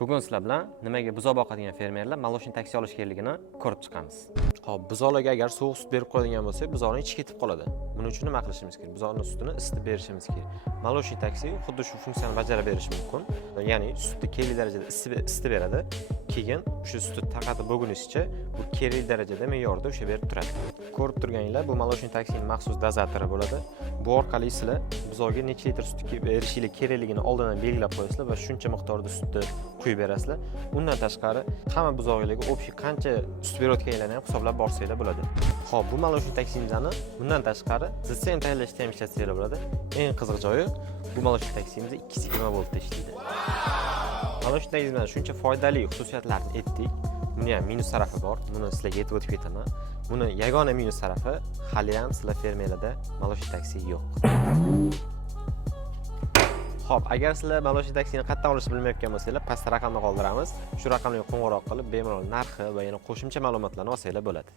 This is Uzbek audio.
Bugun sizlar bilan nimaga buzoq boqadigan fermerlar молочный taksi olish kerakligini ko'rib chiqamiz. Xo'p, buzoqlarga agar sovuq sut berib qo'yadigan bo'lsak, buzoqning ichi ketib qoladi. Buning uchun nima qilishimiz kerak? Buzoqning sutini isitib berishimiz kerak. Молочный taksi xuddi shu funksiyani bajara berishi mumkin. Ya'ni sutni kerakli darajada isitib beradi. Keyin shu sutni tarqatib bo'lgunizcha bu kerakli darajada me'yorda o'sha berib turadi. Ko'rib turganinglar, bu молочный taksining maxsus dozatori bo'ladi. Bu orqali sizlar buzoqga necha litr sut berishinglar kerakligini oldindan belgilab qo'yasizlar va shuncha miqdorda sutni quyib berasizlar. Undan tashqari hamma buzoqlarga общий qancha sut berayotganinglarni ham hisoblab borsanglar bo'ladi. Xo'p, bu молочный taksimizni bundan tashqari zitsem tayyorlashda ham ishlatsanglar bo'ladi. Eng qiziq joyi bu молочный taksimiz 220 voltda ishlaydi. Молочный taksimiz shuncha foydali xususiyatlarni aytdik. Buni ham minus tarafi bor. Buni sizlarga aytib o'tib ketaman. Buni yagona minus tarafi hali ham sizlar fermerlarda молочный taksi yo'q. Xo'p, agar sizlar молочный taksini qayerdan olishni bilmayotgan bo'lsanglar, pastda raqamni qoldiramiz. Shu raqamga qo'ng'iroq qilib, bemalol narxi va yana qo'shimcha ma'lumotlarni olsanglar bo'ladi.